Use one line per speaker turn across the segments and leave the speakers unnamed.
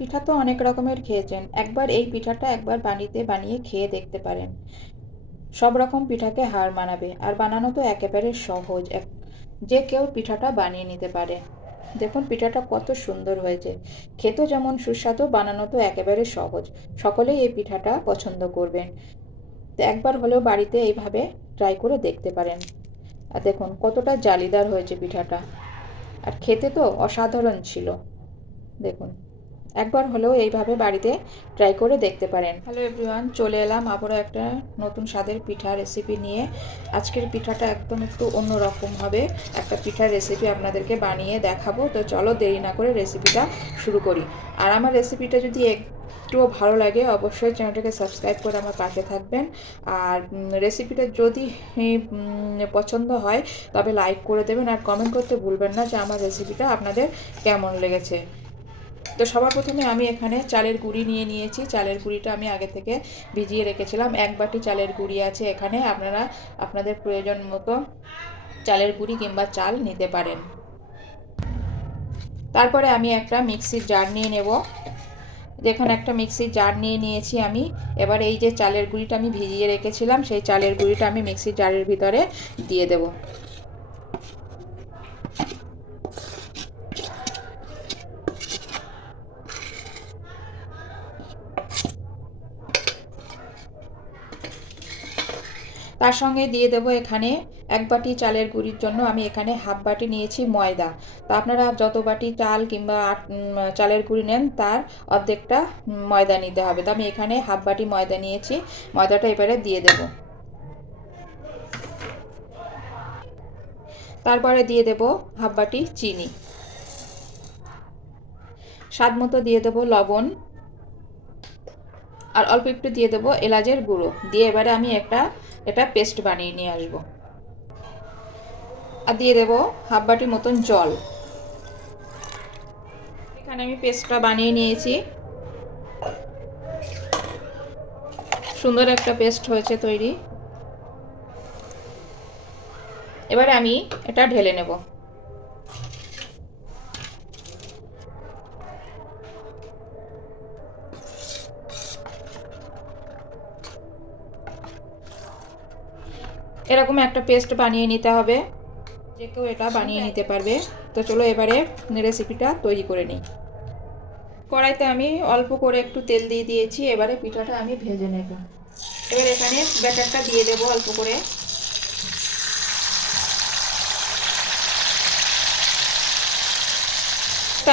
পিঠা তো অনেক রকমের খেয়েছেন। একবার এই পিঠাটা একবার বানিতে বানিয়ে খেয়ে দেখতে পারেন। সব রকম পিঠাকে হার মানাবে, আর বানানো তো একেবারে সহজ। এক, যে কেউ পিঠাটা বানিয়ে নিতে পারে। দেখুন পিঠাটা কত সুন্দর হয়েছে। খেতেও যেমন সুস্বাদু, বানানো তো একেবারে সহজ। সকলেই এই পিঠাটা পছন্দ করবেন। একবার হলেও বাড়িতে এইভাবে ট্রাই করে দেখতে পারেন। আর দেখুন কতটা জালিদার হয়েছে পিঠাটা। আর খেতে তো অসাধারণ ছিল। দেখুন। একবার হলেও এইভাবে বাড়িতে ট্রাই করে দেখতে পারেন। হ্যালো এভরিওয়ান চলে এলাম আবারও একটা নতুন স্বাদের পিঠা রেসিপি নিয়ে। আজকের পিঠাটা একদম একটু অন্যরকম হবে। একটা পিঠার রেসিপি আপনাদেরকে বানিয়ে দেখাবো। তো চলো দেরি না করে রেসিপিটা শুরু করি। আর আমার রেসিপিটা যদি একটুও ভালো লাগে, অবশ্যই চ্যানেলটাকে সাবস্ক্রাইব করে আমার পাশে থাকবেন। আর রেসিপিটা যদি পছন্দ হয়, তবে লাইক করে দেবেন। আর কমেন্ট করতে ভুলবেন না যে আমার রেসিপিটা আপনাদের কেমন লেগেছে। তো সবার প্রথমে আমি এখানে চালের গুঁড়ি নিয়ে নিয়েছি। চালের গুঁড়িটা আমি আগে থেকে ভিজিয়ে রেখেছিলাম। এক বাটি চালের গুঁড়ি আছে এখানে। আপনারা, আপনাদের প্রয়োজন মতো চালের গুঁড়ি কিংবা চাল নিতে পারেন। তারপরে আমি একটা মিক্সির জার নিয়ে নেব। যেখানে একটা মিক্সির জার নিয়ে নিয়েছি আমি। এবার এই যে চালের গুঁড়িটা আমি ভিজিয়ে রেখেছিলাম, সেই চালের গুঁড়িটা আমি মিক্সির জারের ভিতরে দিয়ে দেবো। তার সঙ্গে দিয়ে দেব এখানে এক বাটি চালের গুঁড়ির জন্য আমি এখানে হাফ বাটি নিয়েছি ময়দা। তা আপনারা যত বাটি চাল কিংবা চালের গুঁড়ি নেন, তার অর্ধেকটা ময়দা নিতে হবে। তো আমি এখানে হাফ বাটি ময়দা নিয়েছি, ময়দাটা এবারে দিয়ে দেব। তারপরে দিয়ে দেব হাফ বাটি চিনি। স্বাদ মতো দিয়ে দেব লবণ। আর অল্প একটু দিয়ে দেবো এলাচের গুঁড়ো। দিয়ে এবারে আমি একটা এটা পেস্ট বানিয়ে নিয়ে আসব। আর দিয়ে দেব হাফ বাটি মতন জল। এখানে আমি পেস্টটা বানিয়ে নিয়েছি। সুন্দর একটা পেস্ট হয়েছে তৈরি। এবারে আমি এটা ঢেলে নেব। এরকম একটা পেস্ট বানিয়ে নিতে হবে। যে কেউ এটা বানিয়ে নিতে পারবে। তো চলো এবারে রেসিপিটা তৈরি করে নিই। কড়াইতে আমি অল্প করে একটু তেল দিয়ে দিয়েছি। এবারে পিঠাটা আমি ভেজে নেব। এবার এখানে ব্যাটারটা দিয়ে দেবো অল্প করে।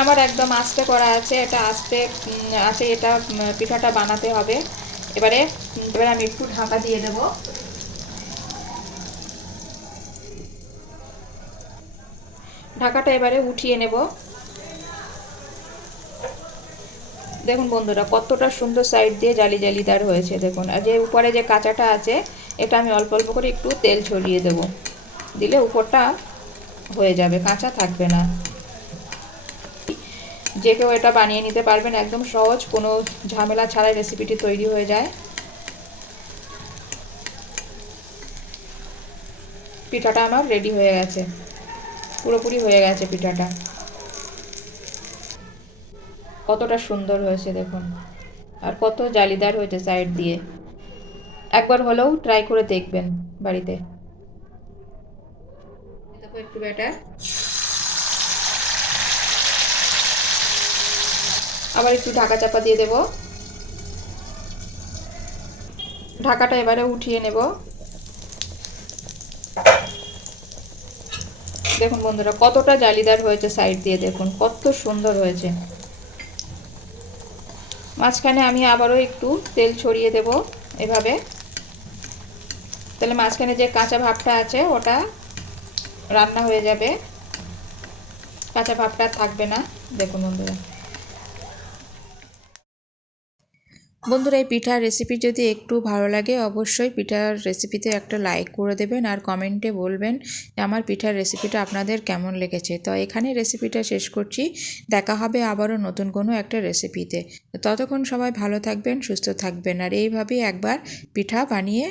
আমার একদম আস্তে করা আছে। এটা আস্তে আছে এটা পিঠাটা বানাতে হবে। এবারে এবারে আমি একটু ঢাকা দিয়ে দেবো। ঢাকাটা এবারে উঠিয়ে নেব। দেখুন বন্ধুরা, কতটা সুন্দর সাইড দিয়ে জালি জালিদার হয়েছে, দেখুন। আর যে উপরে যে কাঁচাটা আছে, এটা আমি অল্প অল্প করে একটু তেল ছড়িয়ে দেব। দিলে উপরটা হয়ে যাবে, কাঁচা থাকবে না। যে কেউ এটা বানিয়ে নিতে পারবেন, একদম সহজ, কোনো ঝামেলা ছাড়াই রেসিপিটি তৈরি হয়ে যায়। পিঠাটা আমার রেডি হয়ে গেছে। পুরোপুরি হয়ে গেছে পিঠাটা। কতটা সুন্দর হয়েছে দেখুন। আর কত জালিদার হয়েছে সাইড দিয়ে। একবার হলেও ট্রাই করে দেখবেন বাড়িতে। একটু ব্যাটার। আবার একটু ঢাকা চাপা দিয়ে দেব। ঢাকাটা এবারে উঠিয়ে নেব। দেখুন বন্ধুরা, কতটা জালিদার হয়েছে সাইড দিয়ে, দেখুন, কত সুন্দর হয়েছে। মাঝখানে আমি আবারও একটু তেল ছড়িয়ে দেব এভাবে। তাহলে মাঝখানে যে কাঁচা ভাবটা আছে, ওটা রান্না হয়ে যাবে। কাঁচা ভাবটা থাকবে না, দেখুন বন্ধুরা। বন্ধুরা, এই পিঠার রেসিপি যদি একটু ভালো লাগে, অবশ্যই পিঠার রেসিপিতে একটা লাইক করে দেবেন আর কমেন্টে বলবেন আমার পিঠার রেসিপিটা আপনাদের কেমন লেগেছে। তো এখানে রেসিপিটা শেষ করছি। দেখা হবে আবারও নতুন কোনো একটা রেসিপিতে ততক্ষণ সবাই ভালো থাকবেন, সুস্থ থাকবেন। আর এইভাবেই একবার পিঠা বানিয়ে